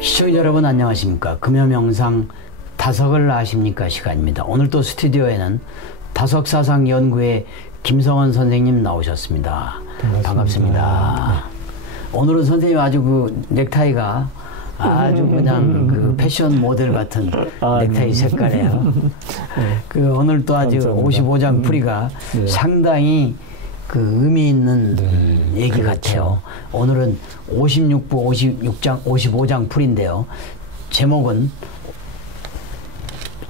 시청자 여러분 안녕하십니까. 금요명상 다석을 아십니까 시간입니다. 오늘 또 스튜디오에는 다석사상연구회 김성원 선생님 나오셨습니다. 반갑습니다. 네. 오늘은 선생님 아주 그 넥타이가 아주 그냥 그 패션 모델 같은 넥타이 색깔이에요. 네. 그 오늘 또 아주 감사합니다. 55장 풀이가 네. 상당히 그 의미 있는 얘기 그렇죠. 같아요. 오늘은 56부 55장 풀인데요. 제목은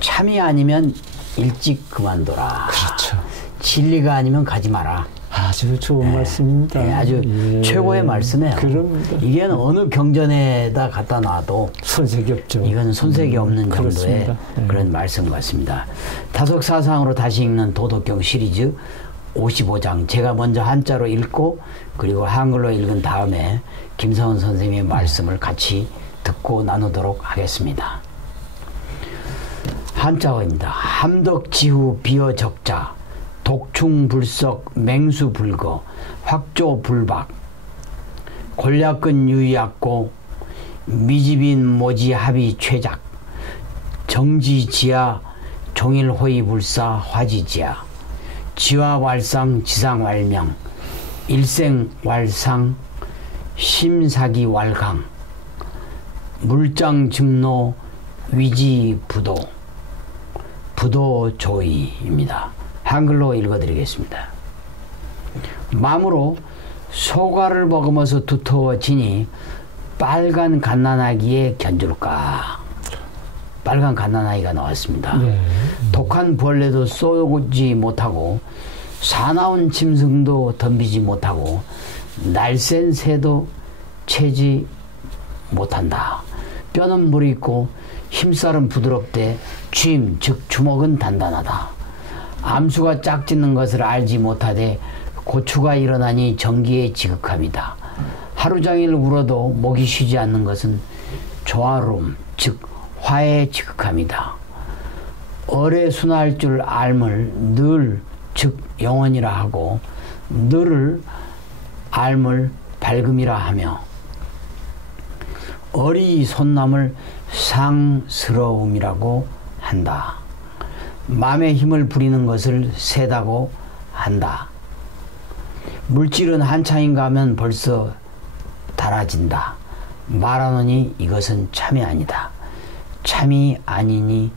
참이 아니면 일찍 그만둬라. 그렇죠. 진리가 아니면 가지 마라. 아주 좋은 말씀입니다. 네, 아주 최고의 말씀이에요. 그럽니다. 이게 어느 경전에다 갖다 놔도 손색이 없죠. 이건 손색이 없는 정도의 네. 그런 말씀 같습니다. 다석사상으로 다시 읽는 도덕경 시리즈 55장 제가 먼저 한자로 읽고 그리고 한글로 읽은 다음에 김성원 선생님의 말씀을 같이 듣고 나누도록 하겠습니다. 한자어입니다. 함덕지후 비어적자 독충불석 맹수불거 확조불박 골약근 유의약고 미지빈 모지합의 최작 정지지하 종일호의불사 화지지하 지화왈상 지상왈명 일생왈상 심사기왈강 물장증노 위지부도 부도조의입니다. 한글로 읽어드리겠습니다. 마무로 소가를 먹으면서 두터워지니 빨간 갓난아기에 견줄까. 빨간 갓난아기가 나왔습니다. 네. 독한 벌레도 쏘지 못하고 사나운 짐승도 덤비지 못하고 날쌘 새도 채지 못한다. 뼈는 물이 있고 힘살은 부드럽되 쥐임 즉 주먹은 단단하다. 암수가 짝짓는 것을 알지 못하되 고추가 일어나니 전기에 지극함이다. 하루 종일 울어도 목이 쉬지 않는 것은 조화로움 즉 화에 지극함이다. 얼에 순할 줄 알물 늘 즉 영원이라 하고 늘을 알물 밝음이라 하며 얼이 손남을 상스러움이라고 한다. 마음의 힘을 부리는 것을 세다고 한다. 물질은 한창인가 하면 벌써 달아진다. 말하노니 이것은 참이 아니다. 참이 아니니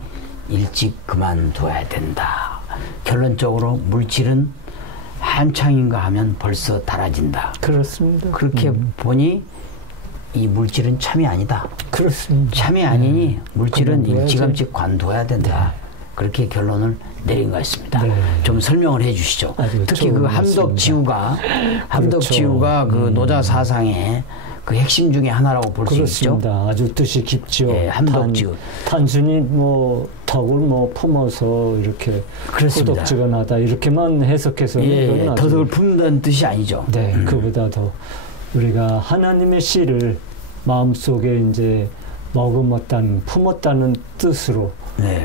일찍 그만둬야 된다. 결론적으로 물질은 한창인가 하면 벌써 달아진다. 그렇습니다. 그렇게 보니 이 물질은 참이 아니다. 그렇습니다. 참이 아니니 물질은 일찌감치 관둬야 된다. 네. 그렇게 결론을 내린 것 같습니다. 네. 좀 설명을 해 주시죠. 특히 그 함덕지후가 함덕지후가 그 노자 사상의 그 핵심 중에 하나라고 볼 수 있죠. 그렇습니다. 아주 뜻이 깊죠. 네, 함덕지후. 단순히 뭐 덕을 뭐 품어서 이렇게 도덕지근하다 이렇게만 해석해서는 덕을 품는다는 뜻이 아니죠. 네, 그보다 더 우리가 하나님의 씨를 마음속에 이제 머금었다는 품었다는 뜻으로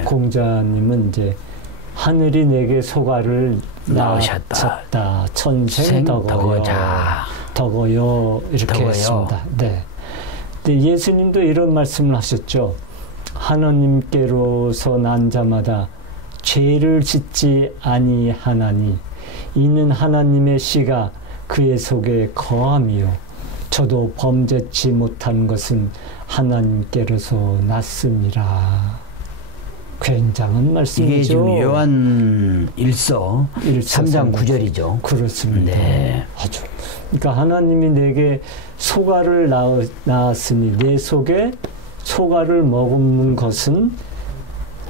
공자님은 이제 하늘이 내게 소가를 낳으셨다. 천생 덕어여 이렇게 했습니다. 네. 근데 예수님도 이런 말씀을 하셨죠. 하나님께로서 난 자마다 죄를 짓지 아니하나니 이는 하나님의 씨가 그의 속에 거함이요 저도 범죄치 못한 것은 하나님께로서 났음이라. 굉장한 말씀이죠. 이게 지금 요한 3장 9절이죠. 그렇습니다. 네. 아주. 그러니까 하나님이 내게 소가를 낳았으니 내 속에 소가를 머금는 것은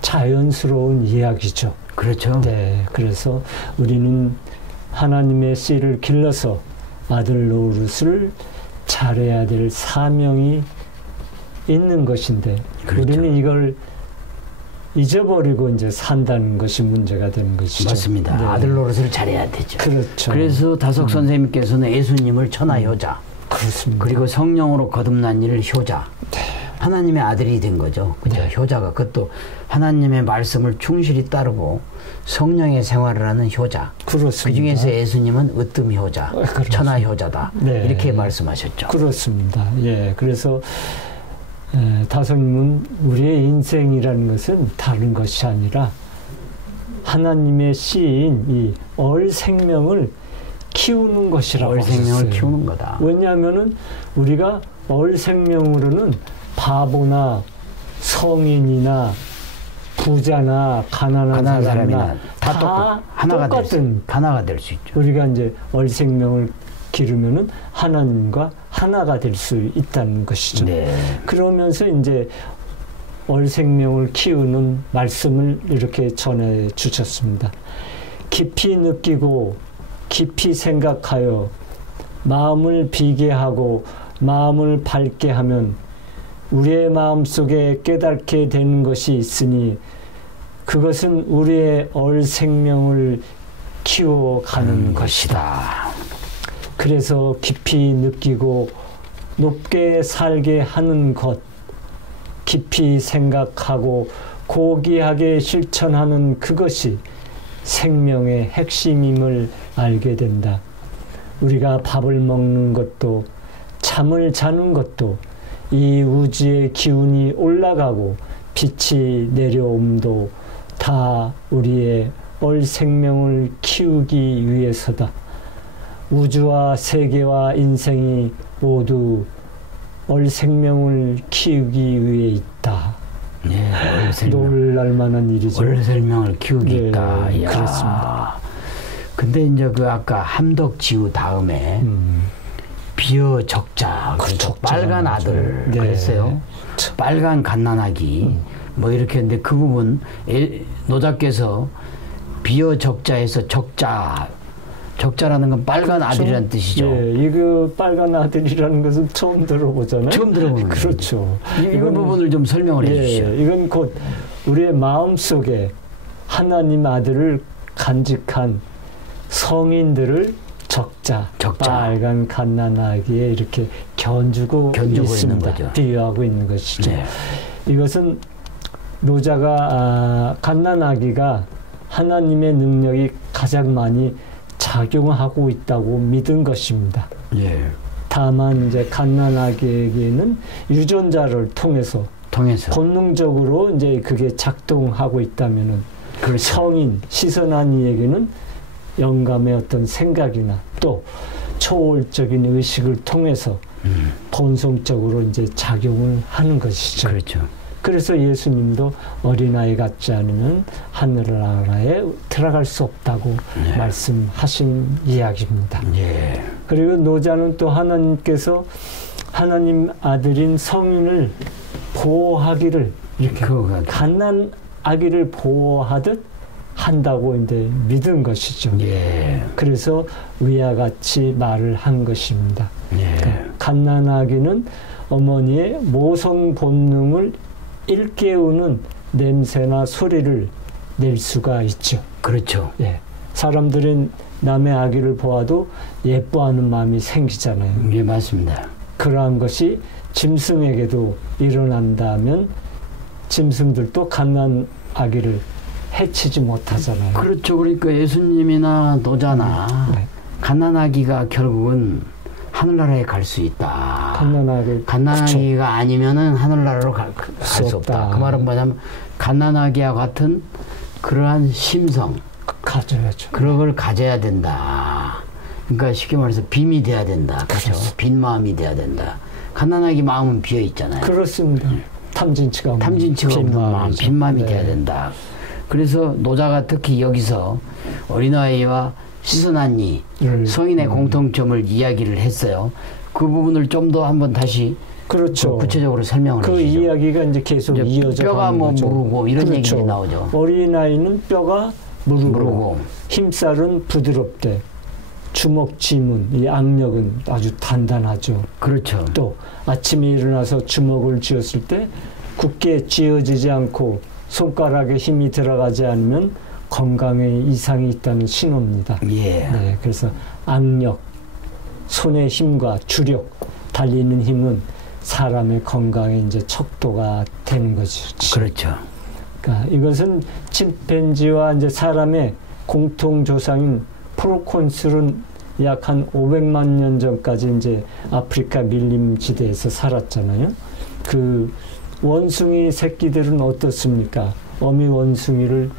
자연스러운 이야기죠. 그렇죠. 네. 그래서 우리는 하나님의 씨를 길러서 아들 노릇을 잘해야 될 사명이 있는 것인데 그렇죠. 우리는 이걸 잊어버리고 이제 산다는 것이 문제가 되는 것이죠. 맞습니다. 네. 아들 노릇을 잘해야 되죠. 그렇죠. 그래서 다석 선생님께서는 예수님을 천하효자, 그렇습니다. 그리고 성령으로 거듭난 이를 효자, 네. 하나님의 아들이 된 거죠. 그죠? 네. 효자가 그것도 하나님의 말씀을 충실히 따르고 성령의 생활을 하는 효자. 그렇습니다. 그 중에서 예수님은 으뜸 효자, 그렇습니다. 천하 효자다. 네. 이렇게 말씀하셨죠. 그렇습니다. 예, 그래서 다솜님은 우리의 인생이라는 것은 다른 것이 아니라 하나님의 씨인 이 얼생명을 키우는 것이라고 얼생명을 하셨어요. 키우는 거다. 왜냐하면은 우리가 얼생명으로는 바보나 성인이나 부자나 가난한 사람이나 다 똑같은 하나가 될 수 있죠. 우리가 이제 얼생명을 기르면은 하나님과 하나가 될 수 있다는 것이죠. 네. 그러면서 이제 얼생명을 키우는 말씀을 이렇게 전해 주셨습니다. 깊이 느끼고 깊이 생각하여 마음을 비게 하고 마음을 밝게 하면 우리의 마음속에 깨닫게 되는 것이 있으니 그것은 우리의 얼생명을 키워가는 것이다. 그래서 깊이 느끼고 높게 살게 하는 것, 깊이 생각하고 고귀하게 실천하는 그것이 생명의 핵심임을 알게 된다. 우리가 밥을 먹는 것도 잠을 자는 것도 이 우주의 기운이 올라가고 빛이 내려옴도 다 우리의 얼생명을 키우기 위해서다. 우주와 세계와 인생이 모두 얼생명을 키우기 위해 있다. 네, 놀랄 만한 일이죠. 얼생명을 키우기 네, 있다. 이야. 그렇습니다. 근데 이제 그 아까 함덕지우 다음에 비어 적자, 그렇죠. 빨간 아들 네. 그랬어요. 빨간 갓난아기 뭐 이렇게 했는데 그 부분 노자께서 비어 적자에서 적자라는 건 빨간 그렇죠. 아들이라는 뜻이죠. 예, 이거 빨간 아들이라는 것은 처음 들어보잖아요. 처음 들어보는 그렇죠. 이 부분을 좀 설명을 해주시죠. 이건 곧 우리의 마음 속에 하나님 아들을 간직한 성인들을 적자. 빨간 갓난아기에 이렇게 견주고 있습니다. 있는 거죠. 비유하고 있는 것이죠. 네. 이것은 노자가 갓난아기가 하나님의 능력이 가장 많이 작용하고 있다고 믿은 것입니다. 예. 다만 이제 갓난아기에게는 유전자를 통해서 본능적으로 이제 그게 작동하고 있다면은 그렇죠. 성인 시선한이에게는 영감의 어떤 생각이나 또 초월적인 의식을 통해서 본성적으로 이제 작용을 하는 것이죠. 그렇죠. 그래서 예수님도 어린아이 같지 않으면 하늘나라에 들어갈 수 없다고 네. 말씀하신 이야기입니다. 예. 그리고 노자는 또 하나님께서 하나님 아들인 성인을 보호하기를 이렇게 갓난아기를 보호하듯 한다고 이제 믿은 것이죠. 예. 그래서 위와 같이 말을 한 것입니다. 예. 갓난아기는 어머니의 모성 본능을 일깨우는 냄새나 소리를 낼 수가 있죠. 그렇죠. 예. 사람들은 남의 아기를 보아도 예뻐하는 마음이 생기잖아요. 예, 맞습니다. 그러한 것이 짐승에게도 일어난다면 짐승들도 갓난 아기를 해치지 못하잖아요. 그렇죠. 그러니까 예수님이나 노자나 갓난아기가 결국은 하늘나라에 갈 수 있다. 갓난아기가 아니면은 하늘나라로 갈 수 없다. 그 말은 뭐냐면 갓난아기와 같은 그러한 심성, 가져야죠. 그런 걸 가져야 된다. 그러니까 쉽게 말해서 빔이 돼야 된다. 그렇죠. 빈 마음이 돼야 된다. 갓난아기 마음은 비어 있잖아요. 그렇습니다. 탐진치가 없는 마음, 빈 마음이 돼야 된다. 그래서 노자가 특히 여기서 어린아이와 시선한이 성인의 공통점을 이야기를 했어요. 그 부분을 좀 더 한번 다시 그렇죠. 구체적으로 설명을 해주시죠. 그 이야기가 이제 계속 이어져 뼈가 뭐 거죠. 무르고 이런 그렇죠. 얘기 나오죠. 어린아이는 뼈가 무르고 힘살은 부드럽대. 주먹 쥐문, 이 악력은 아주 단단하죠. 그렇죠. 또 아침에 일어나서 주먹을 쥐었을 때 굳게 쥐어지지 않고 손가락에 힘이 들어가지 않으면 건강에 이상이 있다는 신호입니다. 예. 네, 그래서 악력, 손의 힘과 주력, 달리는 힘은 사람의 건강에 이제 척도가 되는 거죠. 그렇죠. 그러니까 이것은 침팬지와 이제 사람의 공통 조상인 프로콘술은 약 한 500만 년 전까지 이제 아프리카 밀림지대에서 살았잖아요. 그 원숭이 새끼들은 어떻습니까? 어미 원숭이를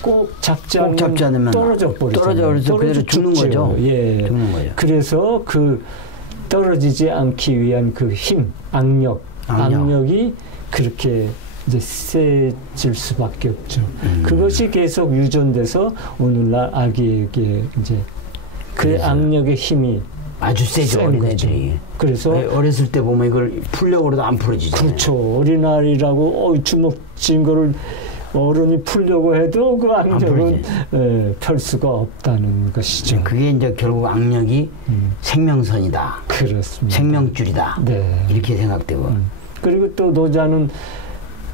꼭 잡지 않으면 떨어져 버리죠. 떨어져 그대로 죽는 거죠. 예. 죽는 거죠. 그래서 그 떨어지지 않기 위한 그 힘, 악력이 그렇게 이제 세질 수밖에 없죠. 그것이 계속 유전돼서 오늘날 아기에게 이제 그 악력의 힘이 아주 세죠, 어린애들이. 그래서 어렸을 때 보면 이걸 풀려고 해도 안 풀어지잖아요. 그렇죠. 어린아이라고 주먹 쥔 거를 어른이 풀려고 해도 그 악력은 펼 수가 없다는 것이죠. 그게 이제 결국 악력이 생명선이다. 그렇습니다. 생명줄이다. 네. 이렇게 생각되고. 그리고 또 노자는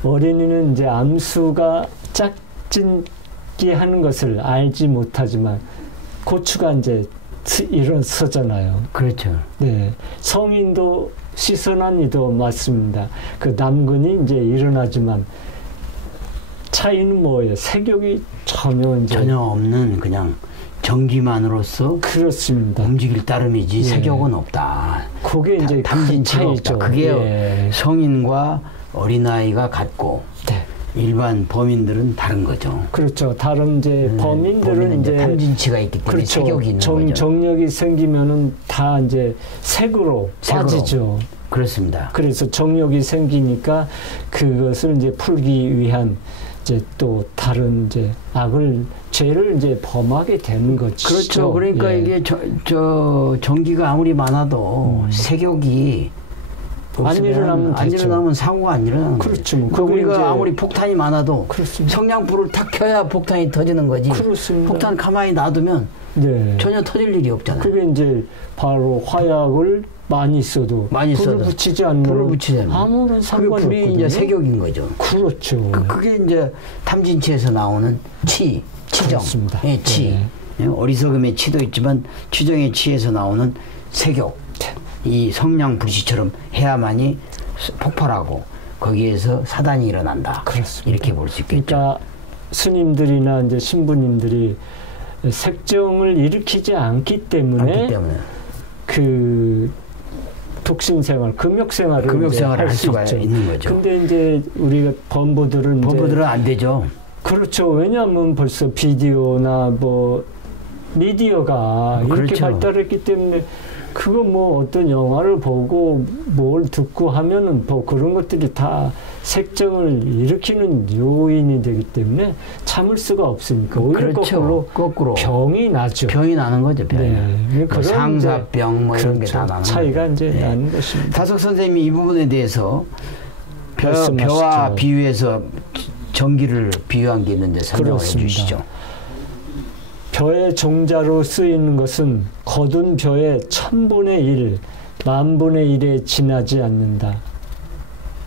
어린이는 이제 암수가 짝짓기 하는 것을 알지 못하지만 고추가 이제 일어서잖아요. 그렇죠. 네. 성인도 시선한 이도 맞습니다. 그 남근이 이제 일어나지만 차이는 뭐예요? 색욕이 전혀 없는 그냥 전기만으로서 그렇습니다. 움직일 따름이지 예. 색욕은 없다. 그게 이제 탐진 차이죠. 그게 예. 성인과 어린아이가 같고 네. 일반 범인들은 다른 거죠. 그렇죠. 다른 이제 범인들은 이제 탐진치가 있기 때문에 그렇죠. 색욕이 있는 거죠. 정력이 생기면은 다 이제 색으로 빠지죠. 그렇습니다. 그래서 정력이 생기니까 그것을 이제 풀기 위한 이제 또 다른 이제 죄를 이제 범하게 되는 거죠. 그렇죠. 그러니까 예. 이게 전기가 아무리 많아도 색욕이 안 일어나면 사고가 안 일어나는 거죠. 그렇죠. 뭐 그러니까 우리가 아무리 폭탄이 많아도 그렇습니다. 성냥불을 탁 켜야 폭탄이 터지는 거지. 그렇습니다. 폭탄 가만히 놔두면 네. 전혀 터질 일이 없잖아요. 그게 이제 바로 화약을 많이 써도 불을 붙이지 않으면 아무런 상관이 없거든요. 불이 이제 색욕인 거죠. 그렇죠. 그게 이제 탐진치에서 나오는 치정. 그렇습니다. 예, 치. 네. 어리석음의 치도 있지만 치정의 치에서 나오는 색욕. 이 성냥 불씨처럼 해야만이 폭발하고 거기에서 사단이 일어난다. 그렇습니다. 이렇게 볼 수 있겠죠. 그러니까 스님들이나 이제 신부님들이 색정을 일으키지 않기 때문에 그 독신생활, 금욕생활을 할 수가 있는 거죠. 근데 이제 우리가 범부들은 안 되죠. 그렇죠. 왜냐하면 벌써 비디오나 뭐 미디어가 이렇게 그렇죠. 발달했기 때문에 그거 뭐 어떤 영화를 보고 뭘 듣고 하면은 뭐 그런 것들이 다 색정을 일으키는 요인이 되기 때문에 참을 수가 없으니까 오히려 그렇죠. 거꾸로 병이 나죠. 병이 나는 거죠. 병이. 네. 뭐 상사병 뭐 이런 게 다 나는 차이가 거죠. 이제 나는 것입니다. 다석 선생님이 이 부분에 대해서 벼와 비유해서 전기를 비유한 게 있는데 설명을 해주시죠. 벼의 종자로 쓰이는 것은 거둔 벼의 1000분의 1, 10,000분의 1에 지나지 않는다.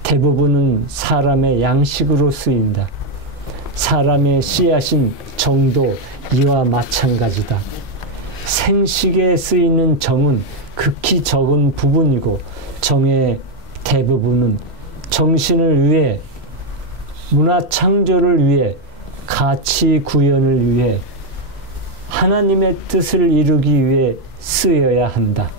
대부분은 사람의 양식으로 쓰인다. 사람의 씨앗인 정도 이와 마찬가지다. 생식에 쓰이는 정은 극히 적은 부분이고 정의 대부분은 정신을 위해, 문화 창조를 위해, 가치 구현을 위해, 하나님의 뜻을 이루기 위해 쓰여야 한다.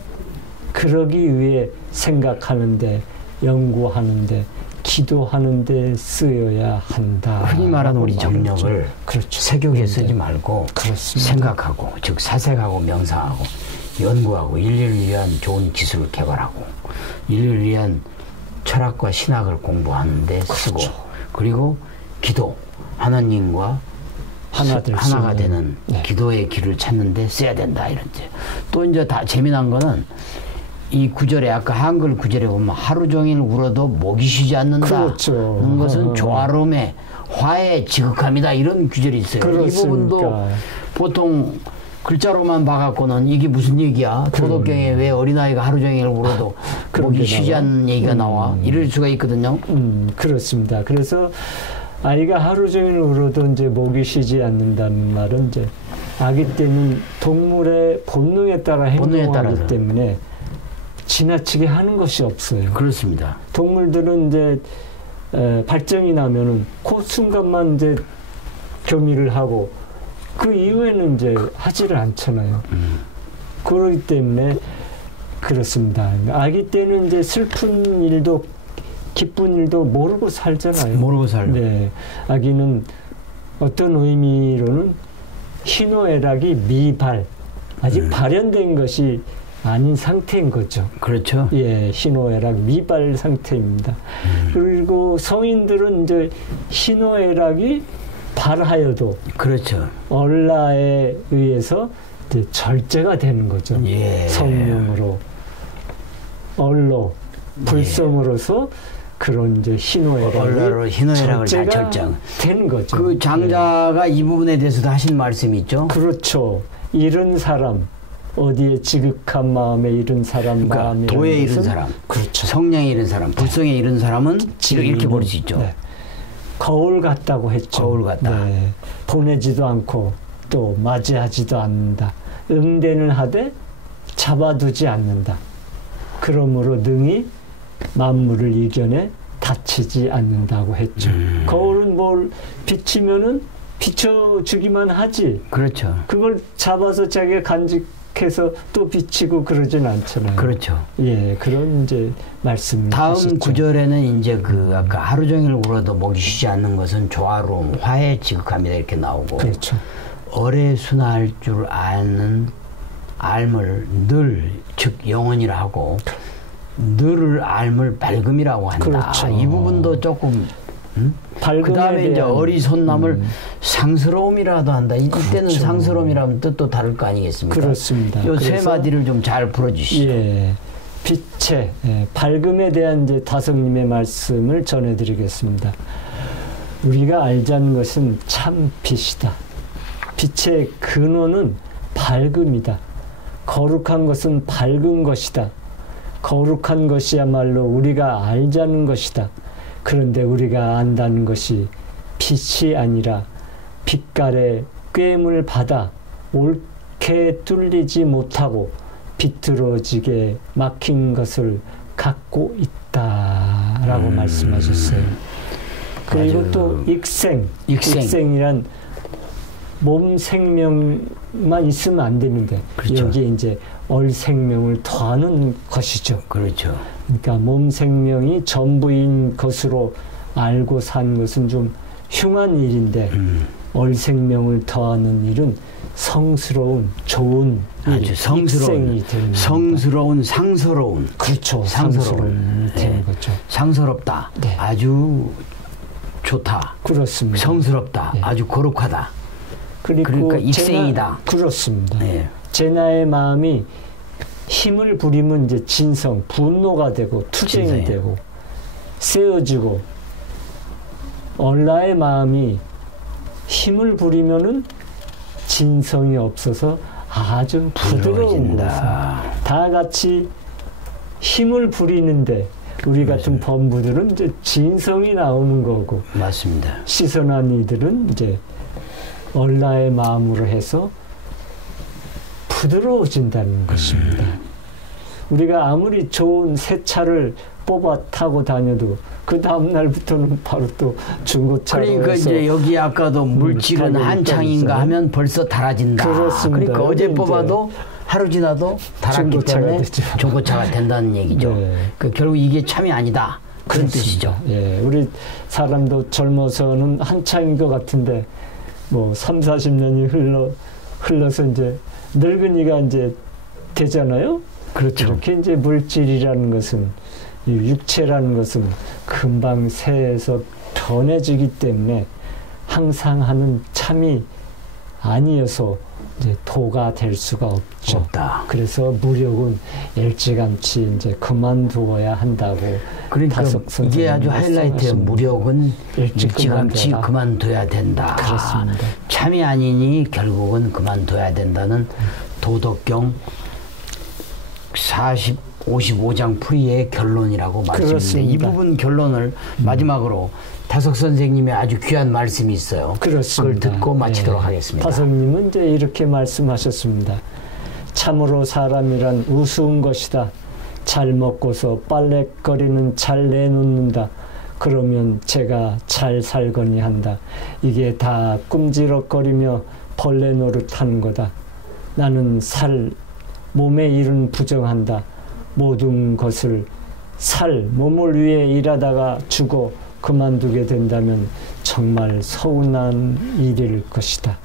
그러기 위해 생각하는데, 연구하는데, 기도하는데 쓰여야 한다. 흔히 말하는 우리 정력을 그렇죠. 색욕에 쓰지 말고 그렇습니다. 생각하고, 즉 사색하고 명상하고 연구하고 인류를 위한 좋은 기술을 개발하고 인류를 위한 철학과 신학을 공부하는 데 쓰고 그렇죠. 그리고 기도, 하나님과 하나가 되는 기도의 길을 찾는 데 써야 된다. 이런 또 이제 다 재미난 거는 이 구절에 아까 한글 구절에 보면 하루 종일 울어도 목이 쉬지 않는다. 그렇죠. 그런 것은 조화로움의 화의 지극함이다. 이런 구절이 있어요. 그렇습니까? 이 부분도 보통 글자로만 봐갖고는 이게 무슨 얘기야? 도덕경에 왜 어린아이가 하루 종일 울어도 목이 쉬지 않는 얘기가 나와? 이럴 수가 있거든요. 그렇습니다. 그래서 아이가 하루 종일 울어도 이제 목이 쉬지 않는다는 말은 이제 아기 때는 동물의 본능에 따라 행동하기 때문에 지나치게 하는 것이 없어요. 그렇습니다. 동물들은 이제 발정이 나면은 그 순간만 이제 교미를 하고 그 이후에는 이제 하지를 않잖아요. 그렇기 때문에 그렇습니다. 아기 때는 이제 슬픈 일도 기쁜 일도 모르고 살잖아요. 모르고 살고. 네, 아기는 어떤 의미로는 희노애락이 미발, 아직 발현된 것이 아닌 상태인 거죠. 그렇죠. 예, 희노애락 미발 상태입니다. 그리고 성인들은 이제 희노애락이 발하여도 그렇죠. 얼라에 의해서 이제 절제가 되는 거죠. 예. 성령으로 얼로 불성으로서 그런 이제 얼라로 희노애락을 다 절정 되는 거죠. 그 장자가 이 부분에 대해서도 하신 말씀이 있죠. 그렇죠. 이른 사람 어디에 지극한 마음에 이른 사람 그러니까 마음이 도에 이른 사람, 그렇죠. 성령에 이른 사람, 불성에 이른 사람은 이렇게 볼 수 있죠. 네. 거울 같다고 했죠. 거울 같다. 네. 보내지도 않고 또 맞이하지도 않는다. 응대는 하되 잡아두지 않는다. 그러므로 능히 만물을 이겨내 다치지 않는다고 했죠. 거울은 뭘 비치면은 비춰주기만 하지. 그렇죠. 그걸 잡아서 자기가 간직해서 또 비치고 그러진 않잖아요. 그렇죠. 예, 그런 이제 말씀. 다음 하셨죠. 구절에는 이제 그 아까 하루 종일 울어도 목이 쉬지 않는 것은 조화로움, 화해 지극함이다 이렇게 나오고. 그렇죠. 어뢰 순할 줄 아는 알을 늘, 즉 영원이라 하고 늘을 알을 밝음이라고 한다. 그렇죠. 이 부분도 조금 그 다음에 이제 어리손남을 상스러움이라도 한다. 이때는 그렇죠. 상스러움이라면 뜻도 다를 거 아니겠습니까? 그렇습니다. 요 세 마디를 좀 잘 풀어주시죠. 예, 빛의 밝음에 대한 이제 다성님의 말씀을 전해드리겠습니다. 우리가 알자는 것은 참 빛이다. 빛의 근원은 밝음이다. 거룩한 것은 밝은 것이다. 거룩한 것이야말로 우리가 알자는 것이다. 그런데 우리가 안다는 것이 빛이 아니라 빛깔의 꿰임을 받아 옳게 뚫리지 못하고 비뚤어지게 막힌 것을 갖고 있다라고 말씀하셨어요. 그리고 또 익생이란 몸 생명만 있으면 안 되는데 그렇죠. 여기에 이제 얼 생명을 더하는 것이죠. 그렇죠. 그러니까 몸 생명이 전부인 것으로 알고 산 것은 좀 흉한 일인데 얼 생명을 더하는 일은 성스러운 좋은 아주 성스러운 성스러운 상스러운 그렇죠. 상스러운 되는 거죠. 상스럽다. 네. 아주 좋다. 그렇습니다. 성스럽다. 네. 아주 거룩하다. 그러니까 익생이다. 그렇습니다. 네. 제나의 마음이 힘을 부리면 이제 진성, 분노가 되고 투쟁이 진성이에요. 되고 세어지고 얼라의 마음이 힘을 부리면은 진성이 없어서 아주 부드러운 것은 다 같이 힘을 부리는데 우리 같은 범부들은 이제 진성이 나오는 거고 맞습니다. 시선한 이들은 이제 얼라의 마음으로 해서 부드러워진다는 것입니다. 우리가 아무리 좋은 새 차를 뽑아 타고 다녀도 그 다음 날부터는 바로 또 중고차로 그러니까 해서 이제 여기 아까도 물질은 한창인가 하면 벌써 달아진다. 그렇습니다. 그러니까 어제 뽑아도 하루 지나도 달았기 중고차가 때문에 되죠. 중고차가 된다는 얘기죠. 네. 그 결국 이게 참이 아니다. 그런 뜻이죠. 예, 우리 사람도 젊어서는 한창인 것 같은데 뭐 3, 40년이 흘러서 이제 늙은이가 이제 되잖아요. 그렇죠. 이렇게 이제 물질이라는 것은 이 육체라는 것은 금방 새에서 변해지기 때문에 항상 하는 참이 아니어서 이제 도가 될 수가 없죠. 없다. 그래서 무력은 일찌감치 이제 그만두어야 한다고. 그러니까 이게 아주 하이라이트예요. 무력은 일찌감치 그만둬야 된다. 그렇습니다. 참이 아니니 결국은 그만둬야 된다는 도덕경 55장 풀이의 결론이라고 말씀드립니다. 이 부분 결론을 마지막으로 다석 선생님의 아주 귀한 말씀이 있어요. 그렇습니다. 그걸 듣고 마치도록 하겠습니다. 다석님은 이제 이렇게 말씀하셨습니다. 참으로 사람이란 우스운 것이다. 잘 먹고서 빨래거리는 잘 내놓는다. 그러면 제가 잘 살거니 한다. 이게 다 꿈지럭거리며 벌레 노릇하는 거다. 나는 몸의 일은 부정한다. 모든 것을 몸을 위해 일하다가 죽어 그만두게 된다면 정말 서운한 일일 것이다.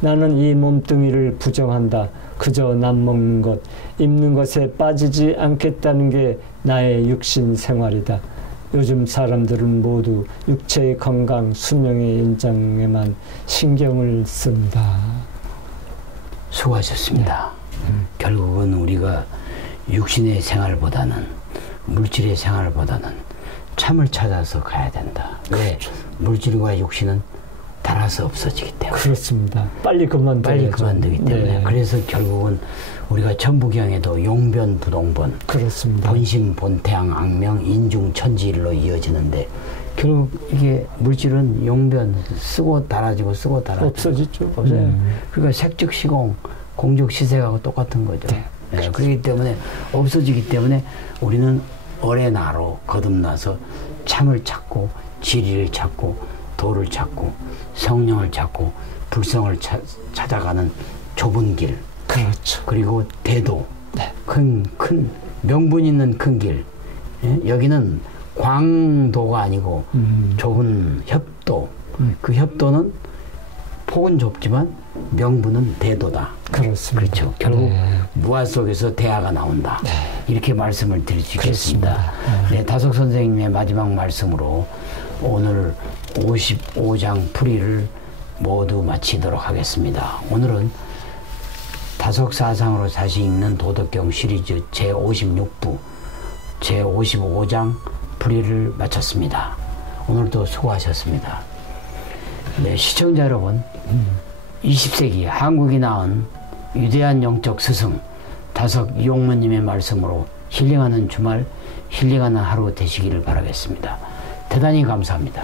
나는 이 몸뚱이를 부정한다. 그저 남먹는 것, 입는 것에 빠지지 않겠다는 게 나의 육신 생활이다. 요즘 사람들은 모두 육체의 건강, 수명의 연장에만 신경을 씁니다. 수고하셨습니다. 결국은 우리가 육신의 생활보다는 물질의 생활보다는 참을 찾아서 가야 된다. 왜? 물질과 육신은 달아서 없어지기 때문에. 그렇습니다. 빨리 그만두기 때문에. 네. 그래서 결국은 우리가 천부경에도 용변 부동본, 그렇습니다. 본심 본태양 악명 인중 천지일로 이어지는데 결국 이게 물질은 용변 쓰고 달아지고 쓰고 달아지고 없어지죠. 없어요. 그러니까 색즉시공 공즉시색하고 똑같은 거죠. 네. 네. 그렇기 때문에 없어지기 때문에 우리는 어레나로 거듭나서 참을 찾고 진리를 찾고 도를 찾고 성령을 찾고 불성을 찾아가는 좁은 길. 그렇죠. 그리고 대도. 네. 큰 명분 있는 큰 길. 예? 여기는 광도가 아니고 좁은 협도. 그 협도는 폭은 좁지만 명분은 대도다. 그렇습니다. 그렇죠. 결국 무아 속에서 대화가 나온다. 네. 이렇게 말씀을 드리겠습니다. 네, 다석 선생님의 마지막 말씀으로 오늘 55장 풀이를 모두 마치도록 하겠습니다. 오늘은 다석사상으로 다시 읽는 도덕경 시리즈 제56부 제55장 풀이를 마쳤습니다. 오늘도 수고하셨습니다. 네, 시청자 여러분, 20세기 한국이 낳은 위대한 영적 스승 다석 이용모님의 말씀으로 힐링하는 주말, 힐링하는 하루 되시기를 바라겠습니다. 대단히 감사합니다.